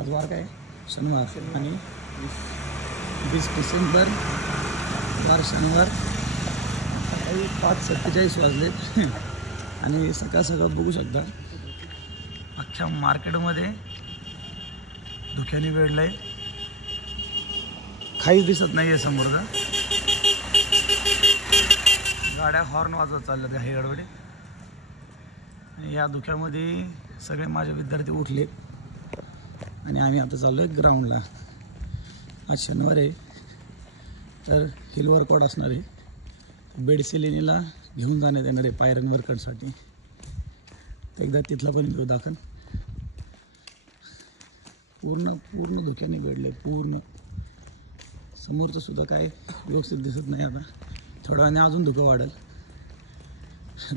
आज वार काय शनिवार आणि 20 डिसेंबर वार शनिवार. सकाळी 5:47 वाजलेत आणि सकाळ सकाळ बघू शकता अख्ख्या मार्केटमध्ये धुक्याने वेढलंय. काहीच दिसत नाही आहे समोरचा. गाड्या हॉर्न वाजवत चालल्यात काही गडबडे. आणि या धुक्यामध्ये सगळे माझे विद्यार्थी उठले आणि आम्ही आता चाललो आहे ग्राउंडला. आज शनिवार आहे तर हिल वर्कआउट असणार आहे. बेडसेलेनीला घेऊन जाण्यात येणार आहे पायरन वर्कआउटसाठी. एकदा तिथला पण व्हिडिओ दाखल. पूर्ण धुक्याने वेढले पूर्ण. समोरचं सुद्धा काय व्यवस्थित दिसत नाही. आता थोड्या वेळाने अजून धुकं वाढेल.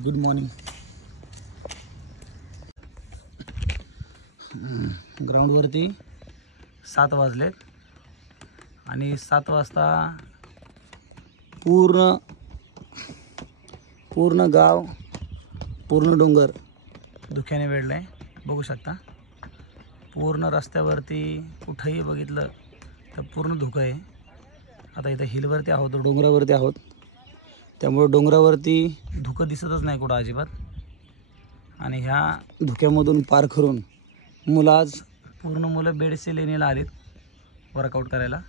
Good morning. ग्राउंडवरती 7 वाजलेत आणि 7 वाजता पूर्ण गाव पूर्ण डोंगर धुक्याने वेढलं आहे. बघू शकता पूर्ण रस्त्यावरती कुठंही बघितलं तर पूर्ण धुकं आहे. आता इथं हिलवरती आहोत, डोंगरावरती आहोत, त्यामुळे डोंगरावरती धुकं दिसतच नाही कुठं अजिबात. आणि ह्या धुक्यामधून पार करून पूर्ण मुलं बेडसेलेनीला आलीत वर्कआउट करायला.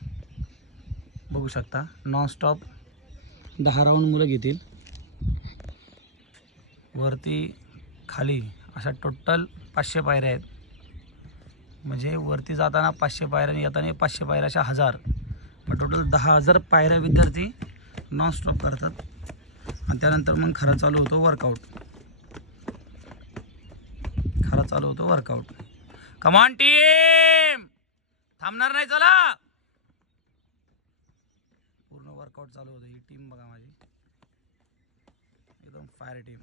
बघू शकता नॉनस्टॉप 10 राऊंड मुलं घेतील. वरती खाली अशा टोटल 500 पायऱ्या आहेत. म्हणजे वरती जाताना 500 पायऱ्या आणि येताना 500 पायऱ्या अशा 1000. मग टोटल 10,000 पायऱ्या विद्यार्थी नॉनस्टॉप करतात. आणि त्यानंतर मग खरं चालू होतो वर्कआउट. कमॉन टीम, थांबणार नाही, चला. पूर्ण वर्कआउट चालू होतं. ही टीम बघा माझी, एकदम फायर टीम,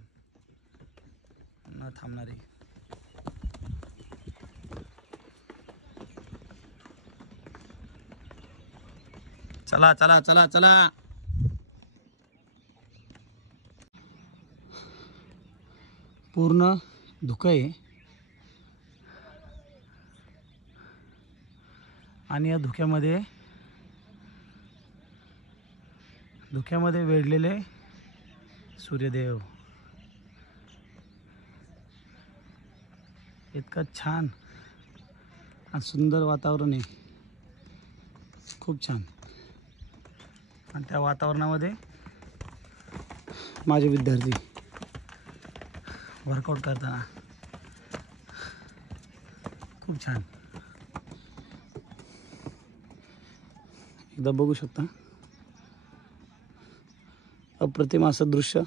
न थांबणारी. चला चला चला चला. पूर्ण धुकं आहे आणि या धुक्यामध्ये वेढलेले सूर्यदेव. इतकं छान आणि सुंदर वातावरण आहे, खूप छान. आणि त्या वातावरणामध्ये माझे विद्यार्थी वर्कआउट करताना खूप छान. एकदा बघू शकता अप्रतिम असं दृश्य.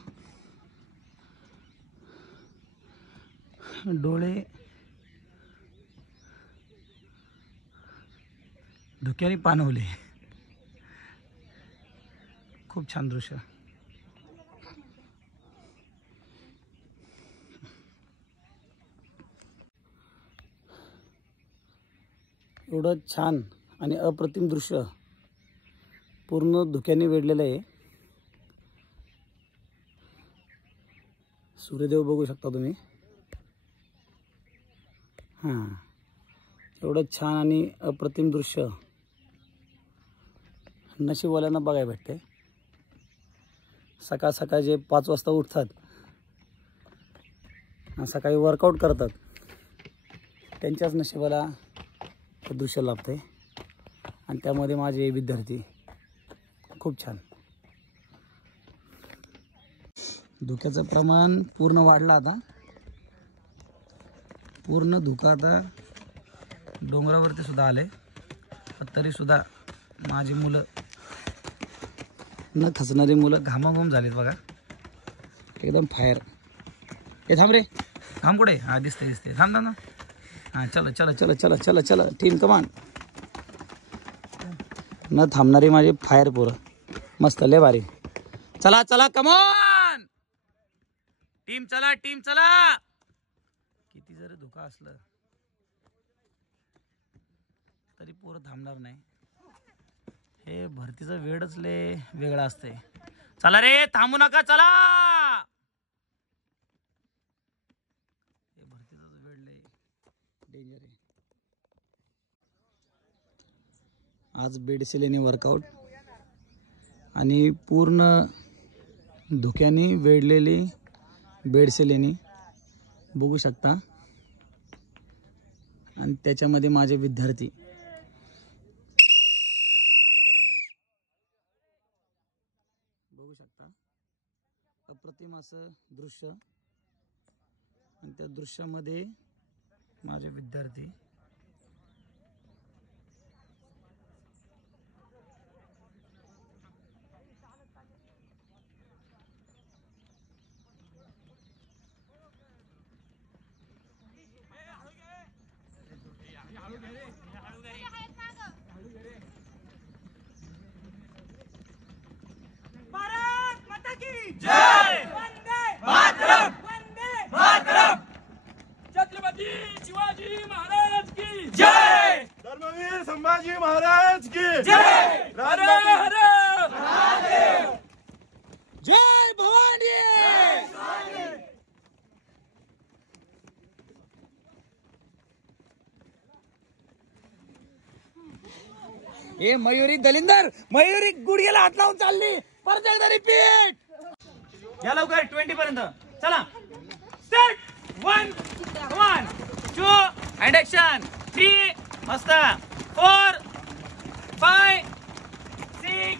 डोळे धुक्याने पाणवले. खूप छान दृश्य. एवढं छान आणि अप्रतिम दृश्य पूर्ण धुक्याने वेढलेलं आहे. सूर्यदेव बघू शकता तुम्ही. हां, एवढं छान आणि अप्रतिम दृश्य नशीबवाल्यांना बघायला भेटते. सकाळ सकाळ जे 5 वाजता उठतात आणि सकाळी वर्कआउट करतात त्यांच्याच नशिबाला हे दृश्य लाभते. आणि त्यामध्ये माझे विद्यार्थी खूप छान. धुक्याचं प्रमाण पूर्ण वाढलं. आता पूर्ण धुकं आता डोंगरावरती सुद्धा आले. पण तरीसुद्धा माझी मुलं न खचणारी मुलं घामाघूम झालीत बघा, एकदम फायर. हे थांब रे, थांब कुठे. हां दिसते थांब. हां चलो चलो चलो चलो चलो चलो टीम कमान. न थांबणारी माझी फायर पोरं मस्त लय भारी. चला चला कमॉन टीम, चला टीम चला. किती जरी धुका असलं तरी पोरं थांबणार नाही. हे भरतीचं वेळच लय वेगळा असते. चला रे, थांबू नका, चला. हे भरतीचं वेळ लय डेंजर आहे. आज बेडसेलेने वर्कआउट आणि पूर्ण धुक्याने वेढलेली बेडसेलेने बघू शकता आणि त्याच्यामध्ये माझे विद्यार्थी बघू शकता. अप्रतिम असं दृश्य आणि त्या दृश्यामध्ये माझे विद्यार्थी जय वंदे मातरम वंदे मातरम छत्रपती शिवाजी महाराज की जय धर्मवीर संभाजी महाराज की जय हर हर महादेव जय भवानी. ए मयुरी दलिंदर, मयुरी गुडघ्याला हात लावून चालली. परत एकदा रिपीट या लवकर 20 पर्यंत चला. स्टार्ट 1 1 2 अँड ऍक्शन 3 मस्त 4 5 6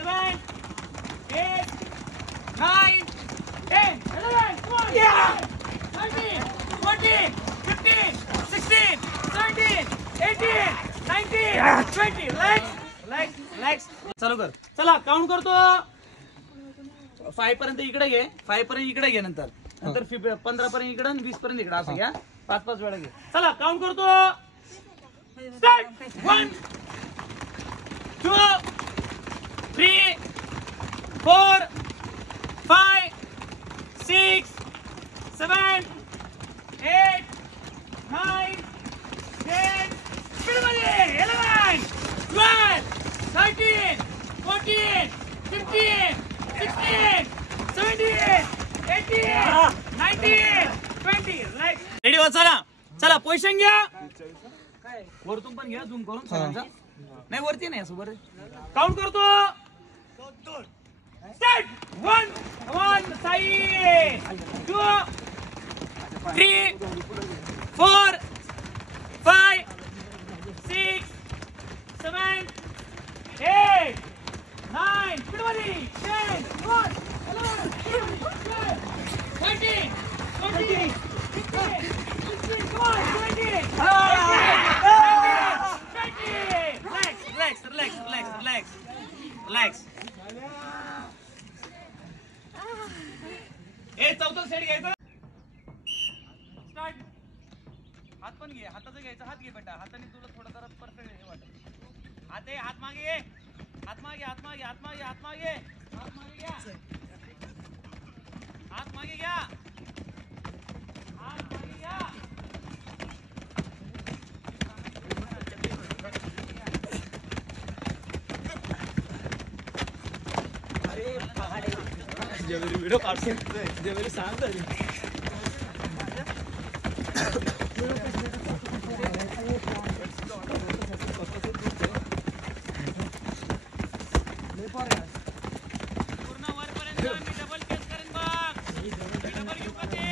7 8 9 10 11 12 13 14 15 16 17 18 19 20 लेग्स चालू कर. चला काउंट करतो 5 पर्यंत इकडे घे, 5 पर्यंत इकडे घे, नंतर 15 पर्यंत इकडे आणि 20 पर्यंत इकडे असं घ्या. 5 वेळा घे. चला काउंट करतो. स्टार्ट 1 2 3 4 5 6 7 8 9 10 11 12 13 14 15 16 17 18 19 20 रेडी हो. चला पोझिशन घ्या. वरतून पण घ्या, झूम करून सगळ्यांचा. नाही वरती नाही, असं बरं. काउंट करतो. Start 1 1 Sai 2 3 4 5 6 7 8 9 10 11 12 13 14 15 16 20 relax. ए चौथा सेट घ्यायचा. स्टार्ट. हात पण घे, हाताचं घ्यायचं. हात घे बेटा, हाताने तुला थोडं जरा परफेक्ट हे वाटत. हात आहे, हात मागे ये, हात मागे, हात मागे, हात मागे, हात मागे, हात मागे घ्या, हात मागे घ्या, हात मागे घ्या. व्हिडिओ काढतो जेवेळी सांग. पूर्ण वरपर्यंत मी डबल केस करेन बघ. डबल येऊ का ते?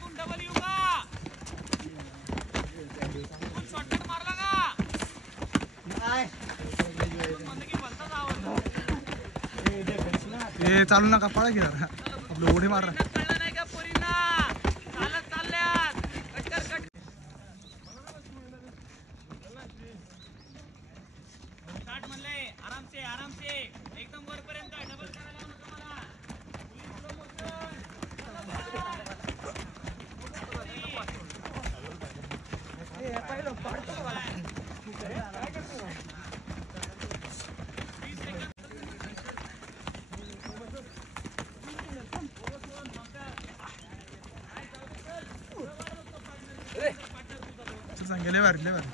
कोण डबल येऊ का? कोण शॉर्टकट मारला का? नाही. म्हणलं की भलताच आवाज. हे चालू नका, पळा की जरा आपलं उडी मारा. कळलं नाही का पोरींना? चालत चालल्यात. कट कर कट. स्टार्ट म्हणले. आरामसे आरामसे एकदम वरपर्यंत. डबल करायला लावू नका मला. सांगेले भारी भारी.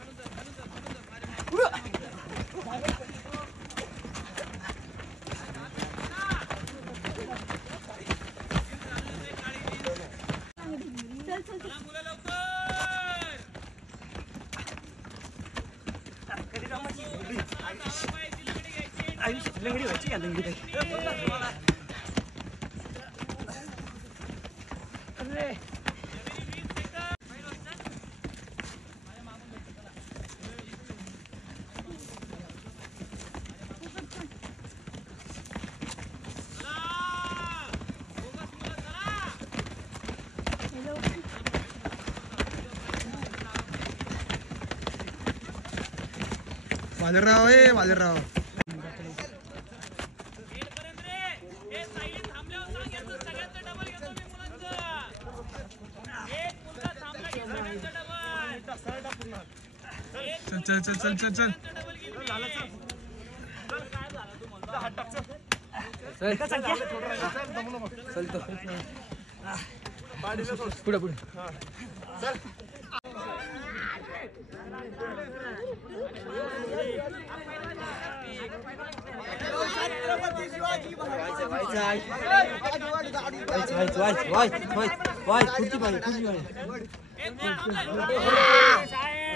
लंगडी व्हायची का लंगडी बाजीराव बाजीराव चल चल चल चल चल पुढे पुढे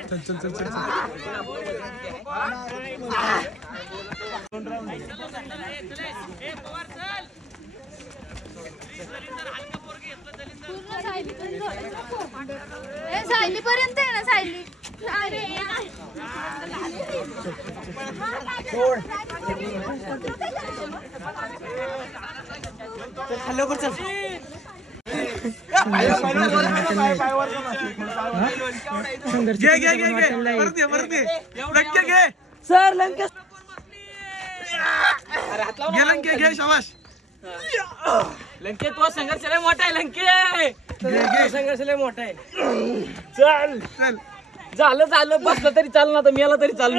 चल चल चल चल सायली पर्यंत आहे ना सायली लवकर चल घे घे घे घे परत घे लंके घे सर लंकेश घे लंके घे शाबाश लंके तो संघर्ष लय मोठा आहे लंके घे संघर्ष लय मोठा आहे चल चल झालं झालं बसलं तरी चालू ना तर मेला तरी चालू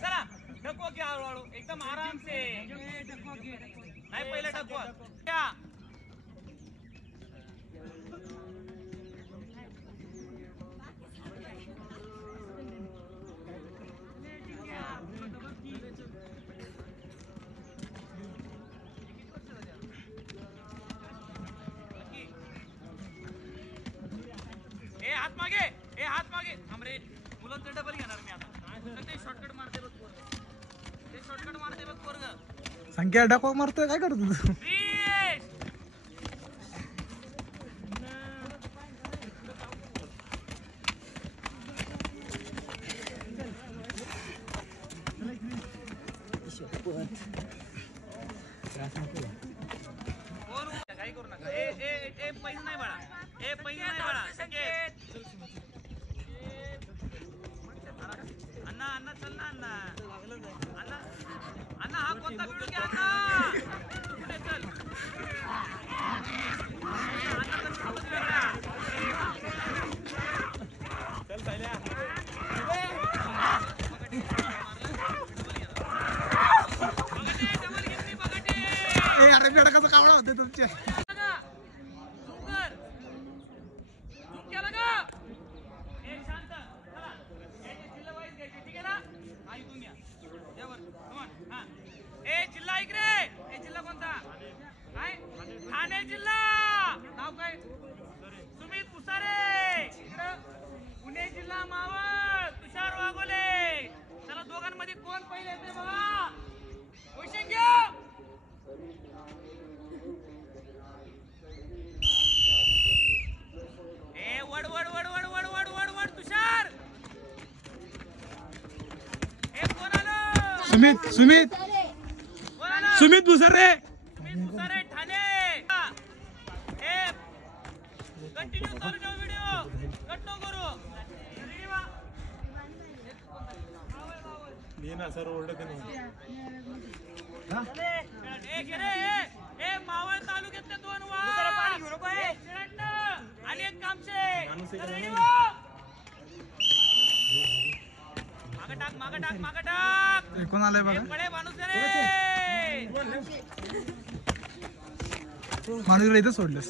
चला ढकवा की हळूहळू एकदम आराम से नाही पहिलं ढकवा हात मागे थांब रे मुलांचं डबल घेणार मी आता ते शॉर्टकट मारते बघ ते शॉर्टकट मारते बघ पोरग संख्या डकवा मारतोय काय करतो तू काही करू नका ए पैसे नाही बाळा ए पैसे नाही बाळा अण्णा अण्णा चल ना अण्णा अण्णा अण्णा हा कोणता व्हिडिओ घ्या अण्णा पुढे चल अण्णा तर खूपच वेगळा चल सायल्या अरे बेडकाचा कावळा होते तुमचे जिल्हा इकडे हे जिल्हा कोणता काय ठाणे जिल्हा नाव काय सुमित पुसारे पुणे जिल्हा मावळ तुषार वाघोले चला दोघांमध्ये कोण पहिले येते बघा क्वेश्चन घ्या ए वड वड वड वड वड वड वड वड तुषार ए कोण आलं सुमित सुमित सुमित भुसारे ठाणे हे कंटिन्यू करू जाऊ व्हिडिओ कट नको करू सर ओरडते ए मावळ तालुक्यातले 2 वाघ आणि एक कामशे मागं टाक मागं टाक मागं टाक कोण आलाय बघा बडे माणूस रे माणूस इथं सोडलंस.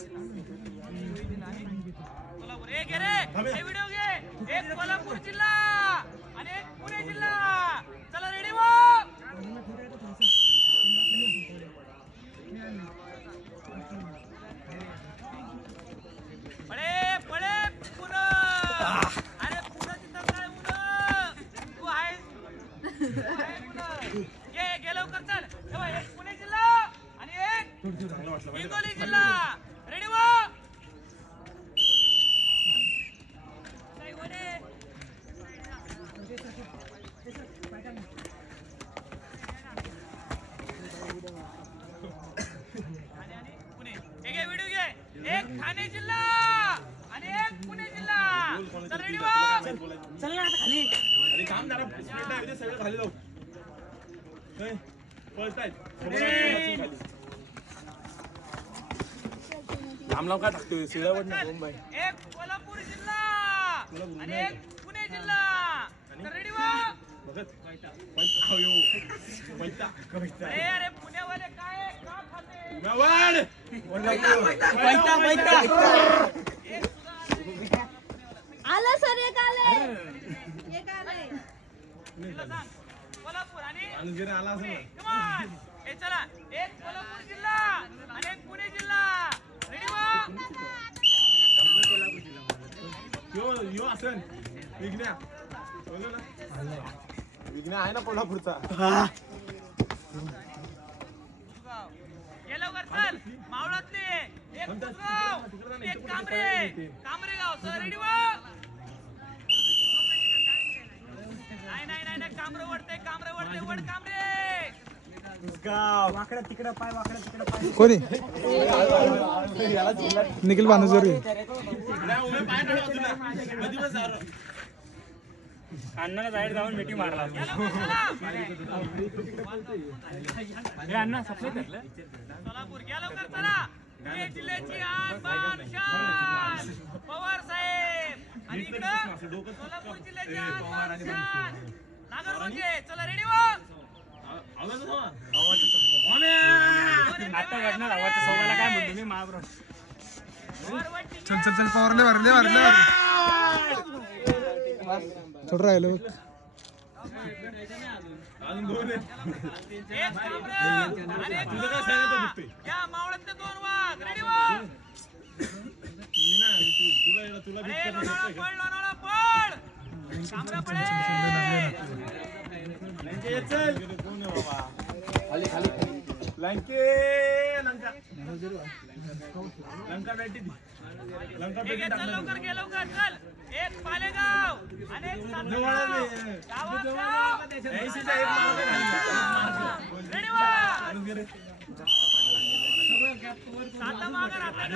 कोल्हापूर एक घे रे, हे व्हिडिओ घे. एक कोल्हापूर जिल्हा आणि एक पुणे जिल्हा. चला रेडी हो. पळे पळे पुणे. अरे पुणे तिथं काय पुणे तू आहेस घे लवकर चल. एक पुणे जिल्हा आणि एक हिंगोली जिल्हा. रेडी हो. एक ठाणे जिल्हा आणि एक पुणे जिल्हा. चल रेडी हो. चल ना खाली. अरे काम जरा सगळं खाली जाऊ. पळतायत काम लाव का टाकतोय शिळावर मुंबई. एक कोल्हापूर जिल्हा आणि एक पुणे जिल्हा. चल रेडी हो. बघत अरे पुण्यावाले काय का खाते. आलं सर एक आलंय. एक आलंय. कोल्हापूर आणि आला असं पुणे. Come on. हे चला एक कोल्हापूर जिल्हा आणि एक पुणे जिल्हा. रेडी हो. यो असन विघ्न्या विघ्न्या आहे ना कोल्हापूरचा. ये लवकर चल. मावळातले एक कुसगाव, एक कांबरे गाव. सर रेडी हो. नाही कांबरे वडते वड कांबरे. कोणी निखिल बानुजरी. अण्णाला बाहेर जाऊन मिटिंग मारला. अण्णा सप्लाय करलं. सोलापूर घ्या लवकर चला. पुणे जिल्ह्याची आन बान शान पवार साहेब. आणि इकडं सोलापूर जिल्ह्याची आन बान शान नागरगोजे. चला रेडी हो. आता घडणार आवाज सव्वाला काय म्हणतो मी महाबरो. चल चल चल पवारले भरले थोडं राहिलं. एक कांबरं आणि एक वाघ. या मावळातले दोन वाघ. रेडी हो. लोणावळा पळ. कांबरं पळे. लवकर घे लवकर चल. एक पालेगाव आणि एक रेडी हो. साता मागा राहता एक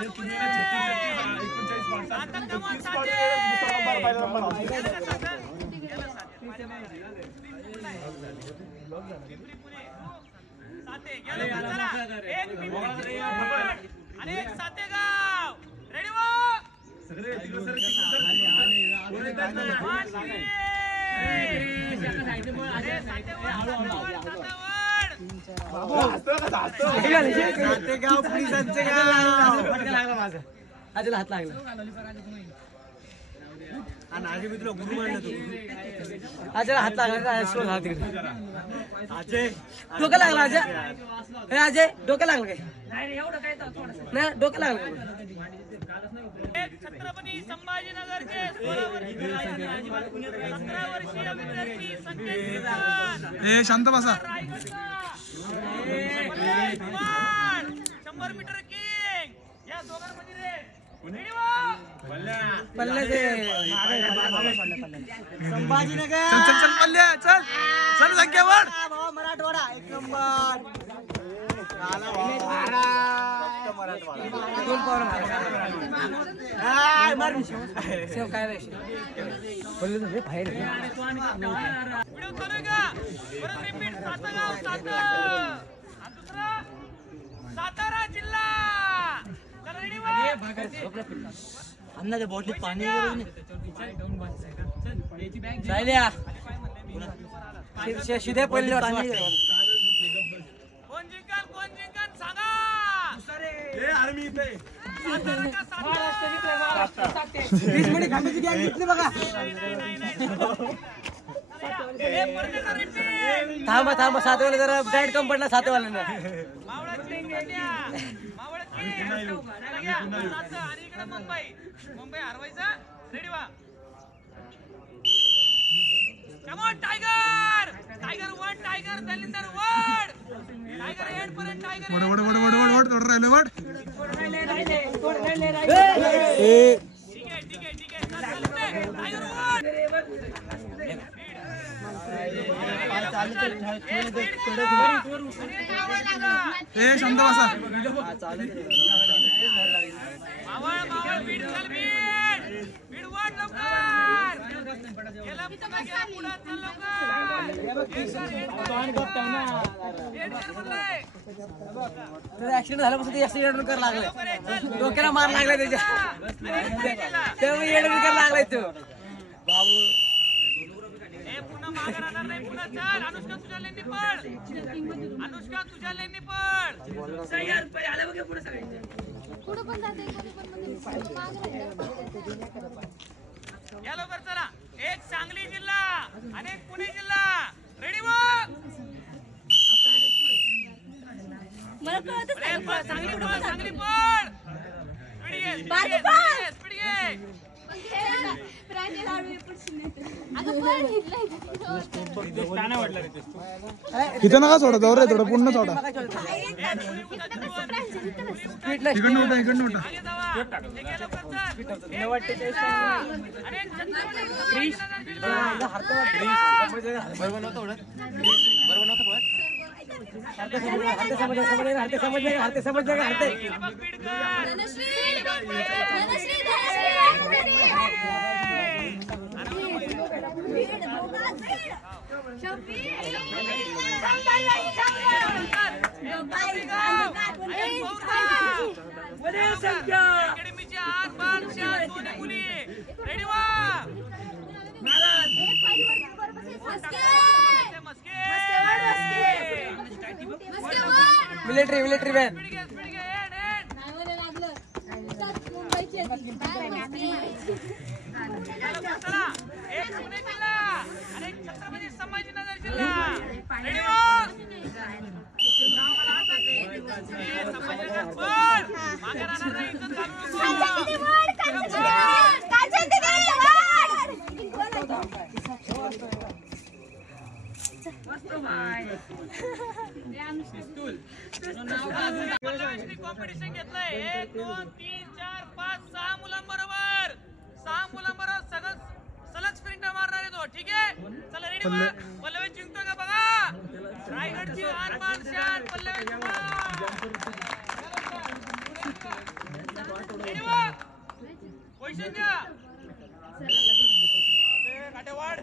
आणि एक सातेगाव. रेडी हो. गाव पोलिसांचे गाव. आजला हात लागला. आजला हात लागला तिकडे. डोकं लागला अजय. अजय डोकं लागलं काय. नाही डोकं लागलं. छत्रपती संभाजीनगरचे 16 वर्षीय विद्यार्थी संकेत शांत बसा. 100 मीटर किंग. या दोघांमध्ये रे संभाजीनगर. चल चल चल पल्ल्या चल चल संख्यावर. मराठवाडा एक नंबर. सातारा जिल्हा. अन्नाच्या बॉटलीत पाणी शिदे पडले. कोण जिंका अरे मी इथे थांबा 7 वाला जरा डायरेक्ट कम पडला 7 वाल्यांना. मुंबई हरवायचा. रेडी वा. Come on tiger. Tiger 1 tiger दलिंदर 1 टायगर 8 पर्यंत टायगर वड थोडं राहिलं वड. ठीक आहे टायगर 1 शांत बसा. मावळ बीड चल बीड वाट लवकर. गेला पुन्हा पुढे चल लवकर. ऍक्सिडेंट झाल्यापासून ते ऍक्सिडेंट कर लागलाय. डोक्याला मार लागलाय त्याच्या. त्यामुळे येडे कर लागलाय तो. पुन्हा मागे राहणार नाही. पुन्हा चल. अनुष्का तुझ्या लेनी पळ. अनुष्का तुझ्या लेनी पळ. पुढे पण जाते कोणी पण म्हणजे मागे राहिलं. या लवकर चला. एक सांगली जिल्हा आणि एक पुणे जिल्हा. रेडी वा. मला कळतच नाही. सांगली पळ. स्पीड घे. प्राणी लाडू पुढची अगं पण घेतलंय. इथं नका सोडा जाऊ रे थोडं पुन्हा सोडा. इकडनं उठा. आगे जावा. हे घे लवकर चल. अरे अकॅडमीची आत बाण शान दोन्ही मुली. रेडी वा. Military man. स्पीड घे. चला. एक पुणे जिल्हा आणि एक छत्रपती संभाजीनगर जिल्हा. रेडी वा. संभाजीनगर पळ. मागे राहणार नाही. इथं चालू कॉम्पिटिशन घेतलंय. 1 2 3 4 5 6 मुलांबरोबर. 6 मुलांबरोबर सलग स्प्रिंट मारणार आहे तो. ठीक आहे. चला रेडी वा. पल्लवी जिंकतो का बघा. रायगडची आरमान शान पल्लवी. रेडी वा. पोझिशन घ्या. काटेवाड.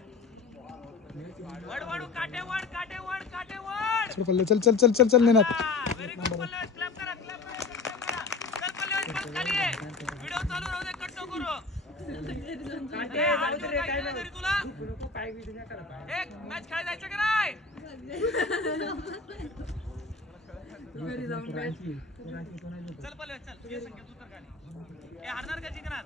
वडवाडू काटेवाड. चल नेनात. Very good Pallavi. क्लॅप करा. चल पल्लवी बस खाली आहे. व्हिडिओ चालू राहू दे. कट नको करू. घरी तुला एक मॅच खेळायला जायचं की नाही. चल पल्लवी चल. तुझी संख्या तू तर खाली. हे हारणार का जिंकणार.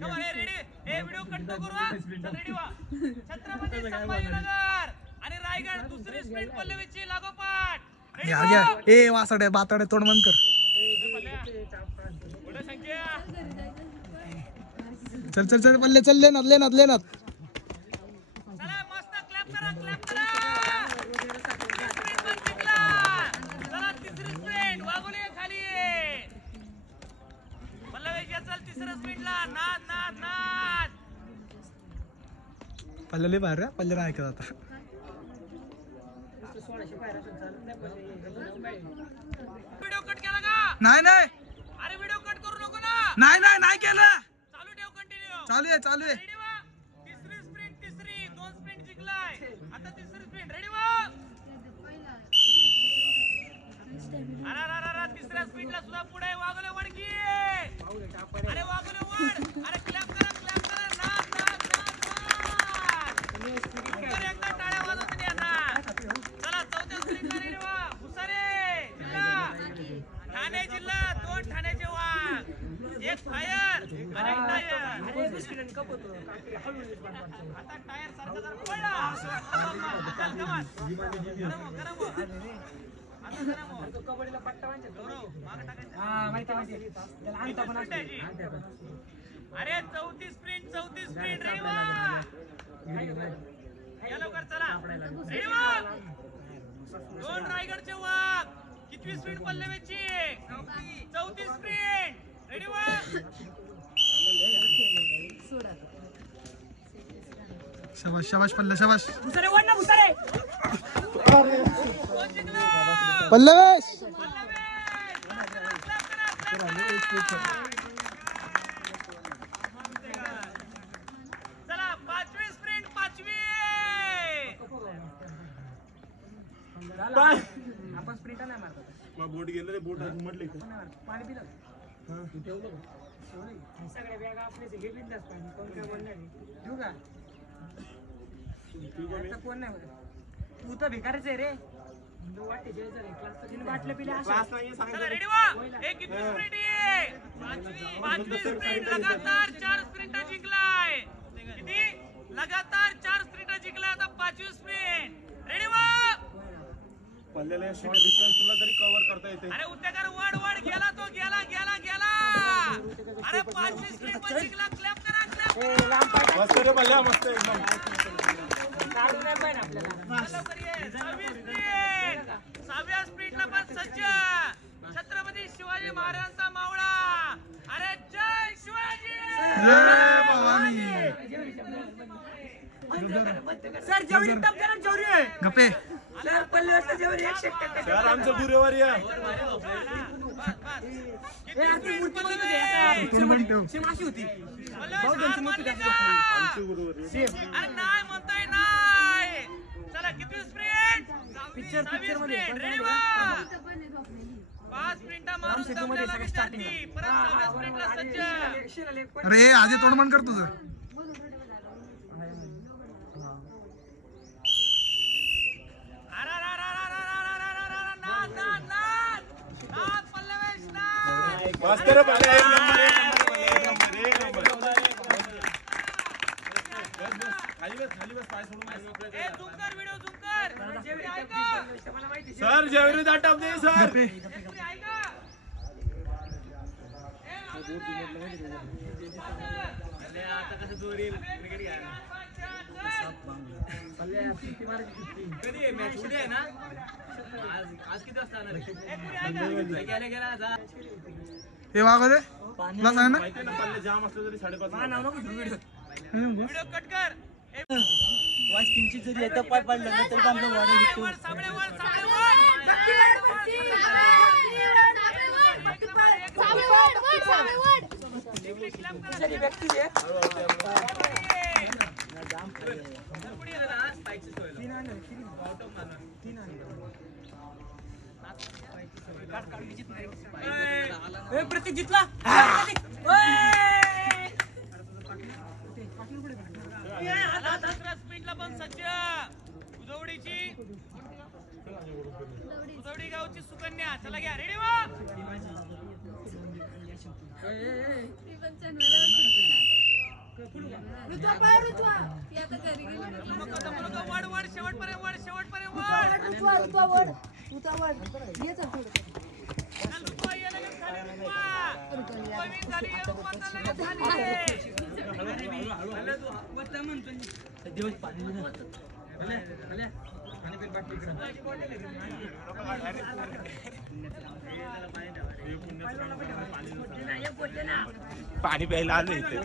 चल रेडी. हे व्हिडिओ कट नको करू. चल रेडी वा. छत्रपती संभाजीनगर आणि रायगड दुसरी स्प्रिंट पल्लवीची लागोपाठ. ए वासाडे बाताडे तोड बंद कर. चल पल्ले चल लेनात. चला मस्त क्लॅप करा. चला तिसरी स्प्रिंट. वागोले खाली. पल्लवी चल तिसऱ्या स्प्रिंटला. नाद. पल्ले बाहेर रे. पल्ले नाही ऐकत आता. व्हिडिओ कट केला का. नाही अरे व्हिडिओ कट करू नको ना. नाही केलं. चालू ठेव. कंटिन्यू. चालू आहे. रेडी वा. तिसरी स्प्रिंट. 2 स्प्रिंट जिंकलाय. आता तिसरी स्प्रिंट. रेडी वा. अरे तिसऱ्या स्प्रिंटला सुद्धा पुढे वागले वडकी. अरे वागले वड. अरे क्लॅप करा. नाद. एकदा टाळ्या वाजवून द्या ना. चला चौथ्या स्प्रिंटला. रेडी वा. हुसारे जिल्हा आता टायर सारखा जरा पळा. चल, come on. गरम हो. आता गरम हो. गौरव, मागं टाकायचं. अरे 34 स्प्रिंट रेडी व्हा. या लवकर चला. रेडी व्हा. 2 रायगडचे वाघ. कितवी स्प्रिंट पल्लवीची? 34 स्प्रिंट. रेडी व्हा. शाबाश शाबाश पल्ले शाबाश भुसारे वाढ ना भुसारे. पल्लेश चला 5वी स्प्रिंट 5वी. आपण स्प्रिंट नाही मारतो. बोट गेलं रे बोट म्हटले पाणी पिलं सगळ्या बॅग आपले हे बिंदास पाणी कोण काय बोलणार घेऊ का आता कोण नाही बोलत. तू तर भिकारच आहे रे. तीन बाटल्या पिल्या चला रेडी व्हा. एक किती स्प्रिंट आहे? 5वी स्प्रिंट लगातार 4 स्प्रिंट जिंकलाय. किती? लगातार 4 स्प्रिंट जिंकलाय. आता 5वी स्प्रिंट. रेडी व्हा. पल्ल्याला शॉर्ट डिस्टन्सला तरी कव्हर करता येते. अरे उत्तेकर वाढ गेला तो गेला. अरे 5वी स्प्रिंट पण जिंकला. क्लॅप करा. मस्त रे पल्ल्या मस्त एकदम. काढू नाही पाहिजे आपल्याला. 6व्या स्प्रिंटला पण सज्ज छत्रपती शिवाजी महाराजांचा मावळा. अरे जय शिवाजी. सर जेवढी टप करा जेवढी गप्पे सर पल्ले वाजता जेवढी 100% यार आमचं गुरुवारी या. हे आधी मूर्ती बनवली सेम होती. भाऊ त्यांची मूर्ती आमचं गुरुवारी अरे नाही म्हणताय नाही. चला किती स्प्रिंट? पिक्चर मध्ये रेडी व्हा. 5 स्प्रिंटा मारून दमलेला विद्यार्थी परत 6व्या स्प्रिंटला सज्ज. अरे आधी तोंडमण कर तुझं. नाद पल्लवेश नाद. मस्त रे पल्ल्या एक नंबर. खाली बस पाय सोडून. ए झूम कर व्हिडिओ झूम कर. जेवढी ऐका. सर जेवरी दाटप दे सर. पुरी ऐका. आता कसं जोरी क्रिकेट घ्यायला. कधी आहे मॅच? उद्या आहे ना? आज किती वाजता गेला हे वाग रे तुला सांग ना माहिती ना पल्ले जाम असलं तरी 5:30. व्हिडिओ कट कर. वाच किंचित जरी येतं पाय पडलं ना तरी आपलं वाढ वर साबळे वर. व्यक्ती आहे प्रतीक जितला. स्पीडला पण सज्ज. उजवडी गावची सुकन्या. चला घ्या रेडी व्हा. वाढ शेवटपर्यंत पाणी प्यायला आलो इथे.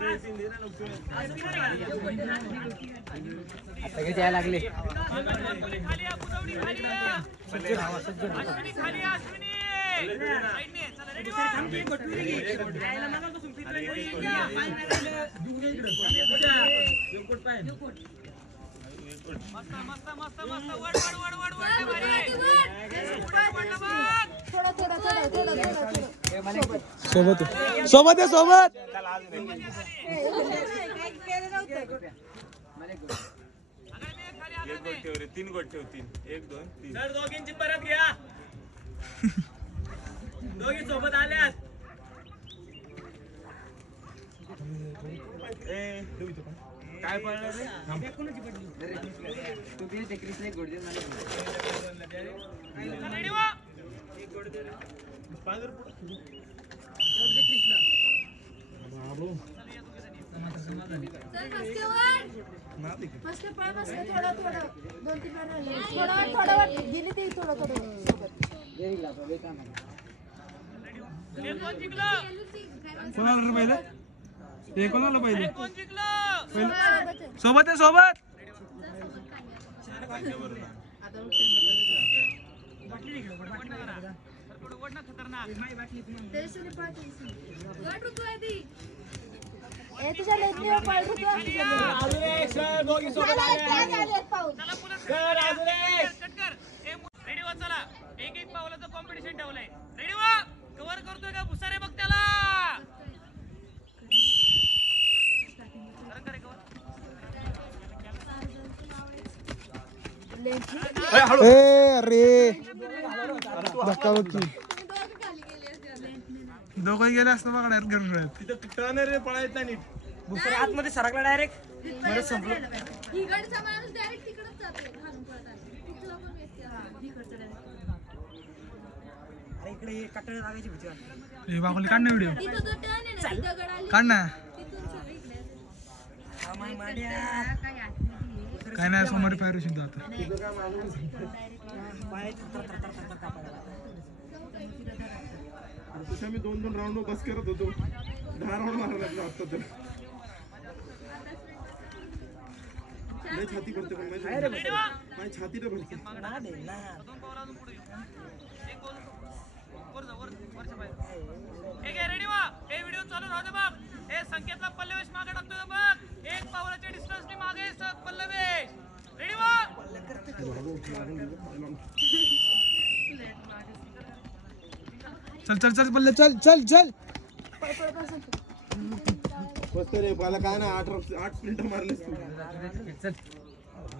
द्यायला लागले. मस्त मस्त मस्त मस्त वड वड वड वड सोबत सोबत आहे सोबत. एक गोट ठेव रे. 3 गोट ठेव. 3 1 2 3. सर दोघींची परत घ्या. दोघी सोबत आल्यात. ए ठेव इथं पण. काय पडलं रे तू किती कृष्ण एक गोड दे मला रेडी वा चल फर्स्ट पळ बस थोडं थोडं 2-3 बार राहिले थोडं गेली ती थोडं सोबत हे कोण जिंकलं कोणाला रे पहिले हे कोणाला पहिले कोण जिंकलं सोबत आहे सोबत तुझ्या लेटली पळ ऋतू रेडी वा चला एक पावलाचं कॉम्पिटिशन ठेवलंय रेडी वा कव्हर करतोय का भुसारे बघ त्याला अरे धक्का बक्की दोघं गेले असतं बघा डायरेक्ट घेऊन मिळत तिथं टर्न रे पळायचं नाही नीट दुसरे आतमध्ये सरकला डायरेक्ट इकडचा माणूस डायरेक्ट तिकडच जातो घालून पळत आहे तिथला पण व्यक्ती इकडचा अरे इकडे कट्टे लागायची भीती वाटते हे बागोली काढ ना व्हिडिओ तिथं जो टर्न आहे ना ती दगड आली काढ ना तिथून सगळं इकडे काय काय नाही समोर पायरू शिंदो आता तशा मी 2-2 राऊंड बस करत होतो 10 राऊंड मारायला लागलो आता तर लय छाती करते पण माझी छाती तर भरते रेडी वा हे व्हिडिओ चालू राहू दे बघ हे संकेतला पल्लवेश मागे टाकतोय बघ एक पावलाच्या डिस्टन्सनी मागे पल्लवेश रेडी वा चल चल चल पल्ले चल चल चल बस रे मला काय ना 8 स्प्रिंट मारलेस तू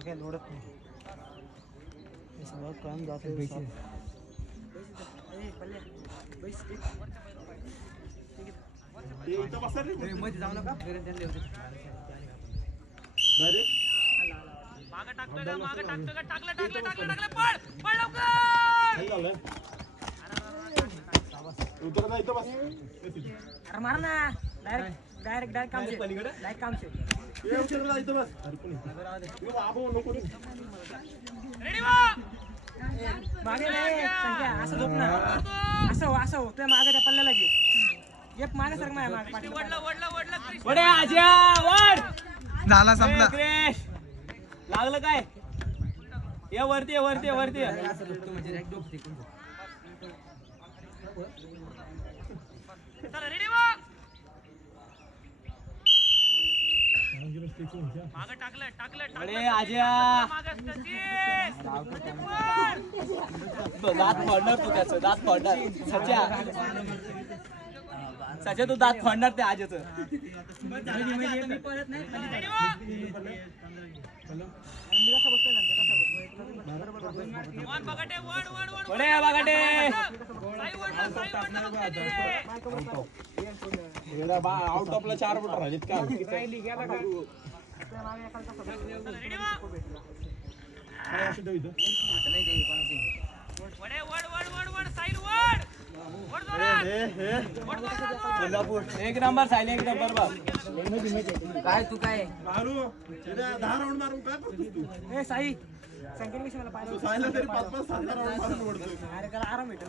काय लोडत नाही काम जाते इथं बसा रे मध्ये जाऊ नका डायरेक्ट मागे टाकतोय का मागे टाकतोय का टाकलं पळ पळ लवकर काय झालं उतर ना इथं बस अरे मार ना डायरेक्ट काम डायरेक्ट काम ये उतर ना इथं बस अरे पण यो बाबू नको रे रेडी वा मागे नाही संख्या असं झोप ना असं तुझ्या मागे त्या पल्ल्याला घे एक मागे सर मागे वडला वडे आज्या वड झाला संपला क्रेश लागलं काय ये वरती चला रेडी वा मागे टाकलं अरे आज्या मागे दात फोडणार तू त्याचं दात फोडणार सच्या तू दात फोडणार ते आजच आउट ऑफला 4 फुट राहिलेत का एक नंबर सायले एक नंबर बघ काय तू काय मारू 10 राऊंड मारून काय करतोस तू ए साई संकेत विषय मला पाहिलं तू सायला तरी 5-5 7 राऊंड मारून ओढतोय अरे त्याला आराम भेटेल